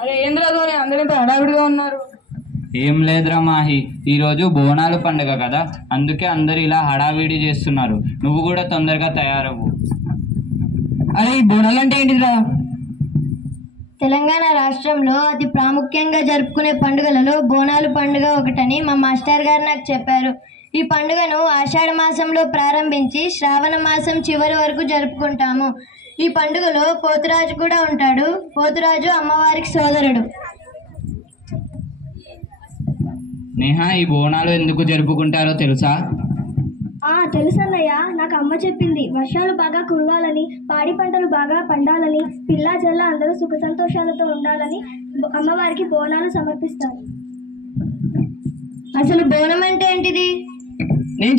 అరే ఏం రాదు అందరింత హడావిడిగా ఉన్నారు. ఏం లేదురా మాహి, ఈరోజు బోనాలు పండుగ కదా, అందుకే అందరు ఇలా హడావిడి చేస్తున్నారు. నువ్వు కూడా తొందరగా తయారవ్వు. అరే ఈ బోనాలు అంటే ఏంటిదిరా? తెలంగాణ రాష్ట్రంలో అతి ప్రాముఖ్యంగా జరుపుకునే పండుగలలో బోనాలు పండుగ ఒకటని మా మాస్టర్ గారు నాకు చెప్పారు. ఈ పండుగను ఆషాఢ మాసంలో ప్రారంభించి శ్రావణ మాసం చివరి వరకు జరుపుకుంటాము. ఈ పండుగలో పోతురాజు కూడా ఉంటాడు. పోతురాజు అమ్మవారికి సోదరుడు. నేహా, ఈ బోనాలు ఎందుకు జరుపుకుంటారో తెలుసా? తెలుసన్నయ్య, నాకు అమ్మ చెప్పింది. వర్షాలు బాగా కురవాలని, పాడి పంటలు బాగా పండాలని, పిల్లా జల్ల అందరూ సుఖ సంతోషాలతో ఉండాలని అమ్మవారికి బోనాలు సమర్పిస్తారు. అసలు బోనం అంటే ఏంటిది? నేను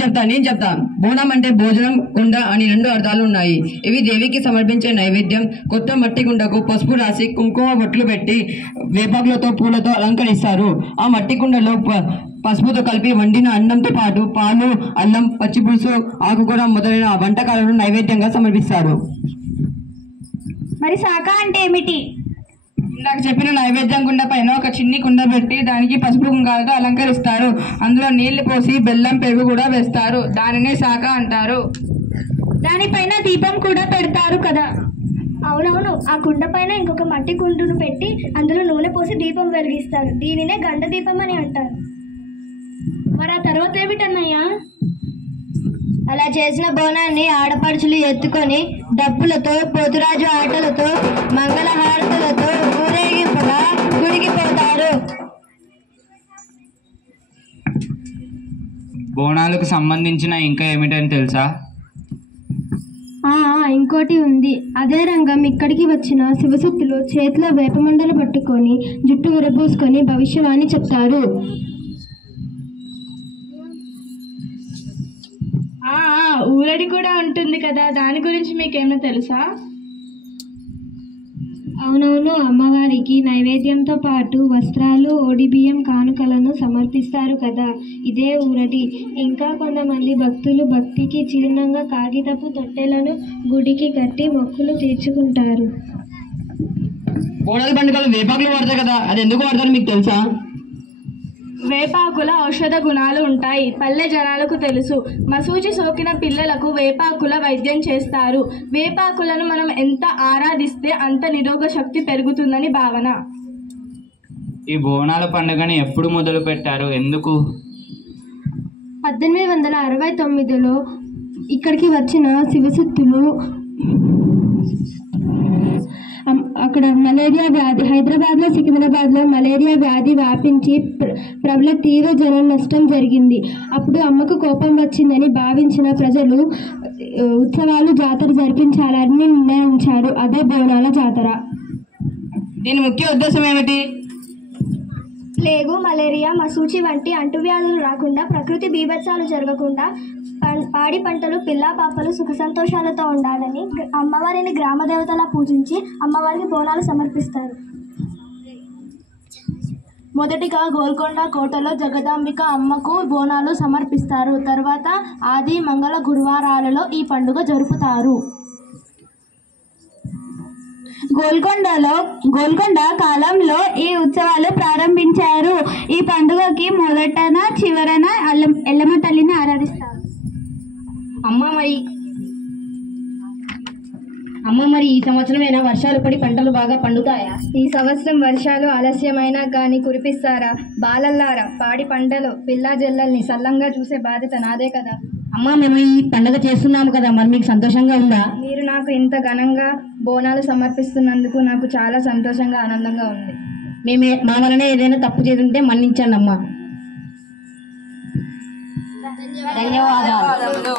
చెప్తా. బోనం అంటే భోజనం కుండ అని 2 అర్థాలు ఉన్నాయి. ఇవి దేవికి సమర్పించే నైవేద్యం. కొత్త మట్టి కుండకు పసుపు రాసి కుంకుమ బొట్లు పెట్టి వేపాకులతో పూలతో అలంకరిస్తారు. ఆ మట్టి కుండలో పసుపుతో కలిపి వండిన అన్నంతో పాటు పాలు, అల్లం, పచ్చిపులుసు, ఆకుకూర మొదలైన వంటకాలను నైవేద్యంగా సమర్పిస్తారు. మరి శాఖ అంటే ఏమిటి? ఇందాక చెప్పిన నైవేద్యం కుండ పైన ఒక చిన్ని కుండ పెట్టి దానికి పసుపు కుంకాలతో అలంకరిస్తారు. అందులో నీళ్లు పోసి బెల్లం, పెరుగు కూడా వేస్తారు. దానినే శాఖ అంటారు. దానిపైన దీపం కూడా పెడతారు కదా? అవునవును, ఆ కుండ పైన ఇంకొక మట్టి కుండను పెట్టి అందులో నూనె పోసి దీపం వెలిగిస్తారు. దీనినే గండ దీపం అని అంటారు. మరి ఆ తర్వాత ఏమిటన్నయ్యా? అలా చేసిన బోనాన్ని ఆడపడుచులు ఎత్తుకొని డప్పులతో, పోతురాజు ఆటలతో, మంగళహారతులతో ఊరేగింపుగా గుడికి పోతారు. బోనాలకు సంబంధించిన ఇంకా ఏమిటని తెలుసా? ఇంకోటి ఉంది. అదే రంగం ఇక్కడికి వచ్చిన శివశక్తులు చేతిలో వేపమండలు పట్టుకొని జుట్టు విరబోసుకొని భవిష్యవాణి చెప్తారు. ఊరడి కూడా ఉంటుంది కదా, దాని గురించి మీకేమైనా తెలుసా? అవునవును, అమ్మవారికి నైవేద్యంతో పాటు వస్త్రాలు, ఓడిబియ్యం, కానుకలను సమర్పిస్తారు కదా, ఇదే ఊరడి. ఇంకా కొంతమంది భక్తులు భక్తికి చిహ్నంగా కాగితపు తొట్టెలను గుడికి కట్టి మొక్కులు తీర్చుకుంటారు. బోనాల పండుగలు వేపాకులు వాడతారు కదా, అది ఎందుకు వాడతారు మీకు తెలుసా? వేపాకుల ఔషధ గుణాలు ఉంటాయి. పల్లె జనాలకు తెలుసు. మసూచి సోకిన పిల్లలకు వేపాకుల వైద్యం చేస్తారు. వేపాకులను మనం ఎంత ఆరాధిస్తే అంత నిరోగ శక్తి పెరుగుతుందని భావన. ఈ బోనాల పండుగని ఎప్పుడు మొదలు పెట్టారు? ఎందుకు? 1869లో ఇక్కడికి వచ్చిన శివశక్తులు అక్కడ మలేరియా వ్యాధి, హైదరాబాద్లో, సికింద్రాబాద్లో మలేరియా వ్యాధి వ్యాపించి ప్రబల తీవ్ర జన నష్టం జరిగింది. అప్పుడు అమ్మకు కోపం వచ్చిందని భావించిన ప్రజలు ఉత్సవాలు, జాతర జరిపించాలని నిర్ణయించారు. అదే బోనాల జాతర. దీని ముఖ్య ఉద్దేశం ఏమిటి? ప్లేగు, మలేరియా, మసూచి వంటి అంటువ్యాధులు రాకుండా, ప్రకృతి బీభత్సాలు జరగకుండా, పాడి పంటలు, పిల్లా పాపలు సుఖ సంతోషాలతో ఉండాలని అమ్మవారిని గ్రామ దేవతలా పూజించి అమ్మవారికి బోనాలు సమర్పిస్తారు. మొదటిగా గోల్కొండ కోటలో జగదాంబిక అమ్మకు బోనాలు సమర్పిస్తారు. తర్వాత ఆది, మంగళ గురువారాలలో ఈ పండుగ జరుపుతారు. గోల్కొండ కాలంలో ఈ ఉత్సవాలు ప్రారంభించారు. ఈ పండుగకి మొదటన చివరన ఎల్లమ్మ తల్లిని ఆరాధిస్తారు. అమ్మ మరి ఈ సంవత్సరమైనా వర్షాలు పడి పంటలు బాగా పండుతాయా? ఈ సంవత్సరం వర్షాలు ఆలస్యమైనా కానీ కురిపిస్తారా? బాలల్లారా, పాడి పంటలు, పిల్లా జల్లల్ని సల్లంగా చూసే బాధ్యత నాదే కదా. అమ్మ మేము ఈ పండుగ చేస్తున్నాము కదా, మరి మీకు సంతోషంగా ఉందా? మీరు నాకు ఇంత ఘనంగా బోనాలు సమర్పిస్తున్నందుకు నాకు చాలా సంతోషంగా, ఆనందంగా ఉంది. మా వలన ఏదైనా తప్పు చేస్తుంటే మన్నించండి అమ్మా. ధన్యవాదాలు.